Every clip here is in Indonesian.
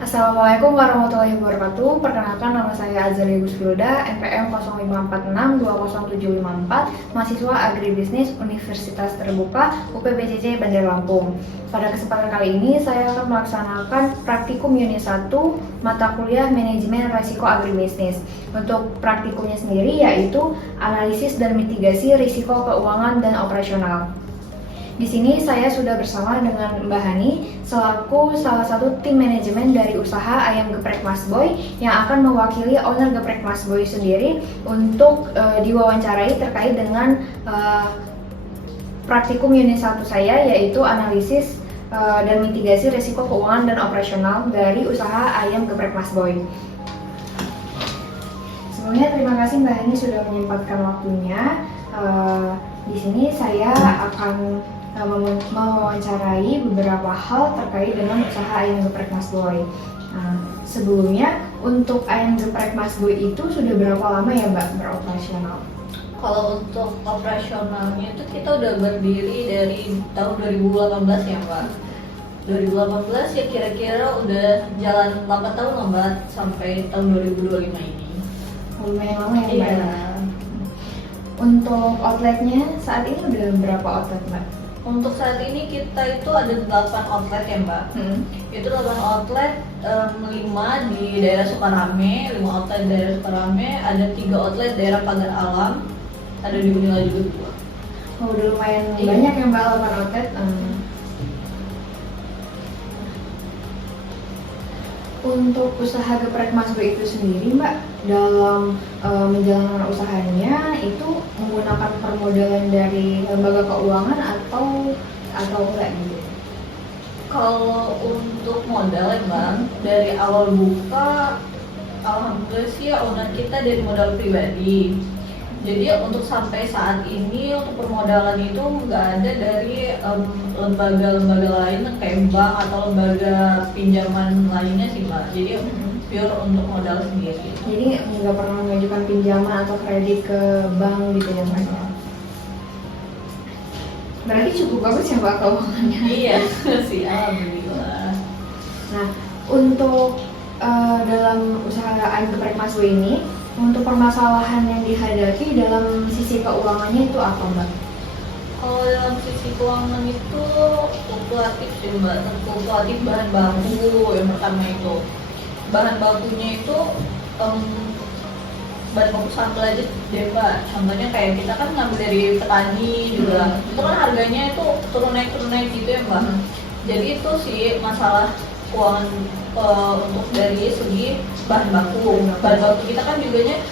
Assalamualaikum warahmatullahi wabarakatuh. Perkenalkan, nama saya Azali Gusfilda, NPM 05462074, mahasiswa Agribisnis Universitas Terbuka UPBJJ Bandar Lampung. Pada kesempatan kali ini saya akan melaksanakan praktikum unit 1 mata kuliah manajemen risiko agribisnis. Untuk praktikumnya sendiri yaitu analisis dan mitigasi risiko keuangan dan operasional. Di sini saya sudah bersama dengan Mbak Hani selaku salah satu tim manajemen dari usaha Ayam Geprek Mas Boy yang akan mewakili owner Geprek Mas Boy sendiri untuk diwawancarai terkait dengan praktikum unit 1 saya, yaitu analisis dan mitigasi risiko keuangan dan operasional dari usaha Ayam Geprek Mas Boy. Sebelumnya terima kasih Mbak Hani sudah menyempatkan waktunya. Di sini saya akan mewawancarai beberapa hal terkait dengan usaha Ayam Geprek Mas Boy. Sebelumnya untuk Ayam Geprek Mas Boy itu sudah berapa lama ya Mbak beroperasional? Kalau untuk operasionalnya itu kita udah berdiri dari tahun 2018 ya Mbak. 2018 ya kira-kira udah jalan 8 tahun lah Mbak, sampai tahun 2025 ini. Lumayan lama ya Mbak. Iya. Untuk outletnya saat ini udah berapa outlet Mbak? Untuk saat ini kita itu ada 8 outlet ya Mbak. Itu 8 outlet, 5 di daerah Sukarame, 5 outlet daerah Sukarame, ada 3 outlet daerah Pagar Alam, ada di Unila juga 2. Oh, udah lumayan banyak ya Mbak, 8 outlet. Untuk usaha Geprek Mas Boy itu sendiri Mbak, dalam menjalankan usahanya itu menggunakan permodalan dari lembaga keuangan atau enggak gitu? Kalau untuk modal ya Bang, dari awal buka alhamdulillah sih owner kita dari modal pribadi. Jadi untuk sampai saat ini untuk permodalan itu nggak ada dari lembaga-lembaga lain kayak bank atau lembaga pinjaman lainnya sih Mbak. Jadi pure untuk modal sendiri. Jadi nggak pernah mengajukan pinjaman atau kredit ke bank gitu ya Mbak? Berarti cukup bagus ya Mbak keuangannya? Iya sih, alhamdulillah. Nah, untuk dalam usaha Ayam Geprek Mas Boy ini, untuk permasalahan yang dihadapi dalam sisi keuangannya itu apa Mbak? Kalau dalam sisi keuangan itu fluktuatif sih Mbak, fluktuatif bahan baku yang pertama itu. Bahan bakunya itu bahan baku sambal aja deh Mbak. Contohnya kayak kita kan ngambil dari petani juga, itu kan harganya itu turun naik gitu ya Mbak. Jadi itu sih masalah keuangan untuk dari segi bahan baku. Bahan baku kita kan juga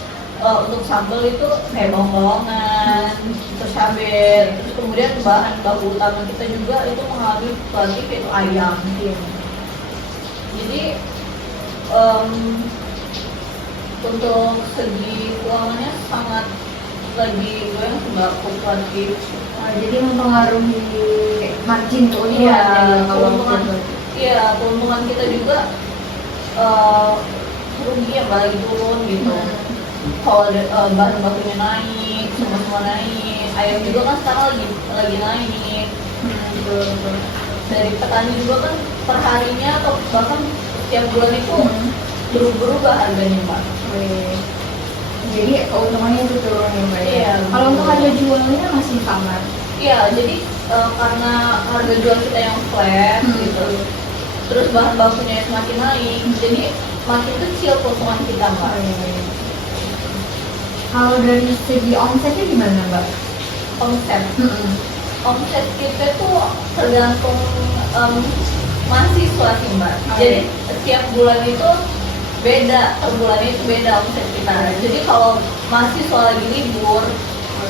untuk sambal itu kayak bawang-bawangan, terus cabai, terus kemudian bahan baku utama kita juga itu mengalami fluktuatif yaitu ayam. Jadi untuk segi keuangannya sangat lagi goyang sebab fluktuatif. Jadi mempengaruhi margin keuntungan keuntungan. Iya, keuntungan kita juga rugi ya Mbak, lagi turun gitu. Kalau bahan bakunya naik, semua naik, ayam juga kan sekarang lagi naik. Betul. Dari petani juga kan perharinya atau bahkan setiap bulan itu berubah harganya Mbak. Jadi keuntungannya itu turun ya Mbak? Iya. Kalau untuk harga jualnya masih sama? Iya, jadi karena harga jual kita yang flat gitu, terus bahan bakunya semakin naik, jadi makin kecil keuntungan kita Mbak. Kalau dari segi omsetnya gimana Mbak? Omset kita tuh tergantung mahasiswa sih Mbak. Jadi setiap bulan itu beda, per bulannya itu beda omset kita. Jadi kalau mahasiswa lagi libur,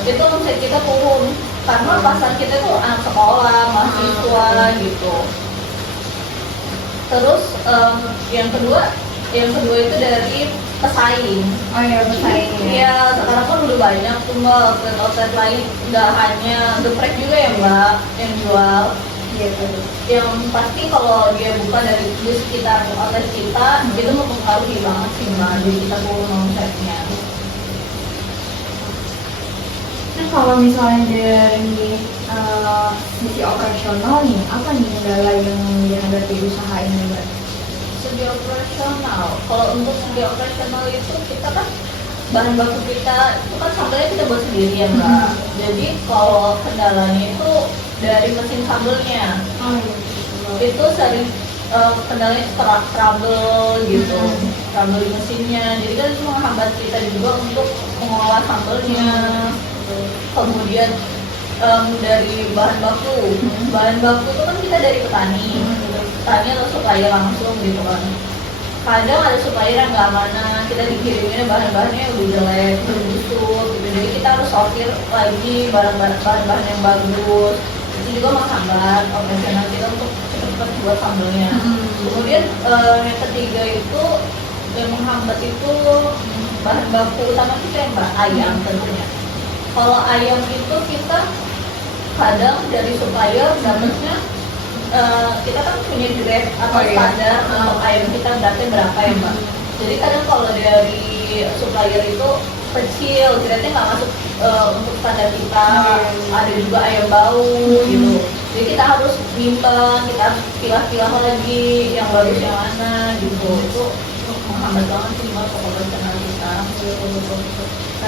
itu omset kita turun karena pasar kita tuh anak sekolah, mahasiswa gitu. Terus yang kedua itu dari pesaing. Oh iya, pesaing ya? Iya, sekarang kan udah banyak tuh Mbak, outlet lain, nggak hanya Geprek juga ya Mbak yang jual. Gitu. Yang pasti kalau dia buka dari di sekitar outlet kita, itu mempengaruhi banget sih Mbak, jadi kita turun omsetnya. Terus kalau misalnya dari sisi operasional nih, apa nih kendala yang dihadapi usaha ini Mbak? segi operasional, kalau untuk segi operasional itu kita kan bahan baku kita itu kan sambalnya kita buat sendiri ya mbak. Jadi kalau kendalanya itu dari mesin sambelnya itu sering kendalanya itu trouble gitu, trouble di mesinnya. Jadi kan itu menghambat kita juga untuk mengolah sambelnya. Kemudian dari bahan baku itu kan kita dari petani atau supplier langsung gitu kan. Kadang ada supplier yang nggak amanah, kita dikiriminnya bahan-bahannya yang udah jelek, berbusuk gitu. Jadi kita harus sortir lagi bahan-bahan yang bagus. Itu juga menghambat operasional kita untuk cepat buat sambelnya. Kemudian yang ketiga itu yang menghambat itu bahan baku utama kita yang ayam tentunya. Kalau ayam itu kita kadang dari supplier dapatnya kita kan punya grade atau standar untuk ayam kita beratnya berapa ya mbak. Jadi kadang kalau dari supplier itu kecil, grade-nya nggak masuk untuk standar kita. Ada juga ayam bau gitu. Jadi kita harus nimbang, kita harus pilah-pilah lagi yang bagus yang mana gitu. Itu menghambat banget sih mbak operasional kita.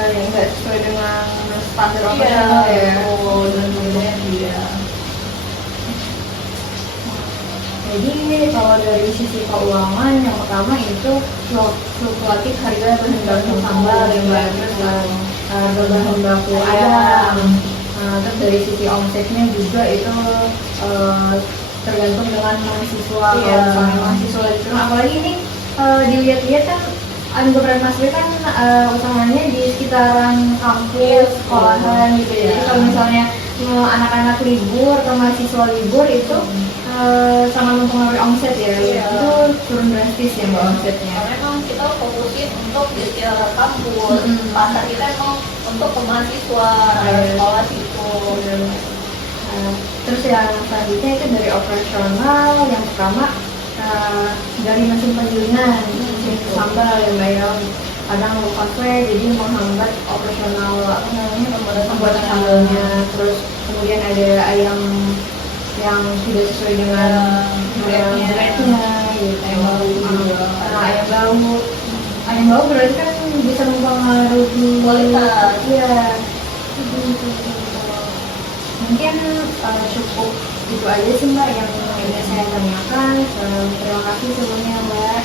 Yang nggak sesuai dengan standar operasional ya. Dan kemudian dia. Jadi kalau dari sisi keuangan yang pertama itu fluktuatif harga bahan baku sambal yang terus harga bahan baku ayam. Terus dari sisi omsetnya juga itu tergantung dengan mahasiswa. Kalau misalnya mahasiswa itu, apalagi ini dilihat-lihat kan ada beberapa mahasiswa kan usahanya di sekitaran kampus, sekolahan gitu. Jadi kalau misalnya anak-anak libur atau mahasiswa libur itu sangat mempengaruhi omset ya. Itu turun drastis ya mbak omsetnya. Karena memang kita fokusin untuk di sekitar kampus, pasar kita memang untuk ke mahasiswa, sekolah situ. Terus yang selanjutnya itu dari operasional, yang pertama dari mesin penggilingan, mesin sambal yang bayar kadang lupa jadi menghambat operasional pembuatan sambalnya. Terus kemudian ada ayam yang tidak sesuai dengan grade-nya gitu. Ayam bau berarti kan bisa mempengaruhi kualitas. Iya. Mungkin cukup itu aja sih mbak yang ingin saya tanyakan. Terima kasih sebelumnya mbak.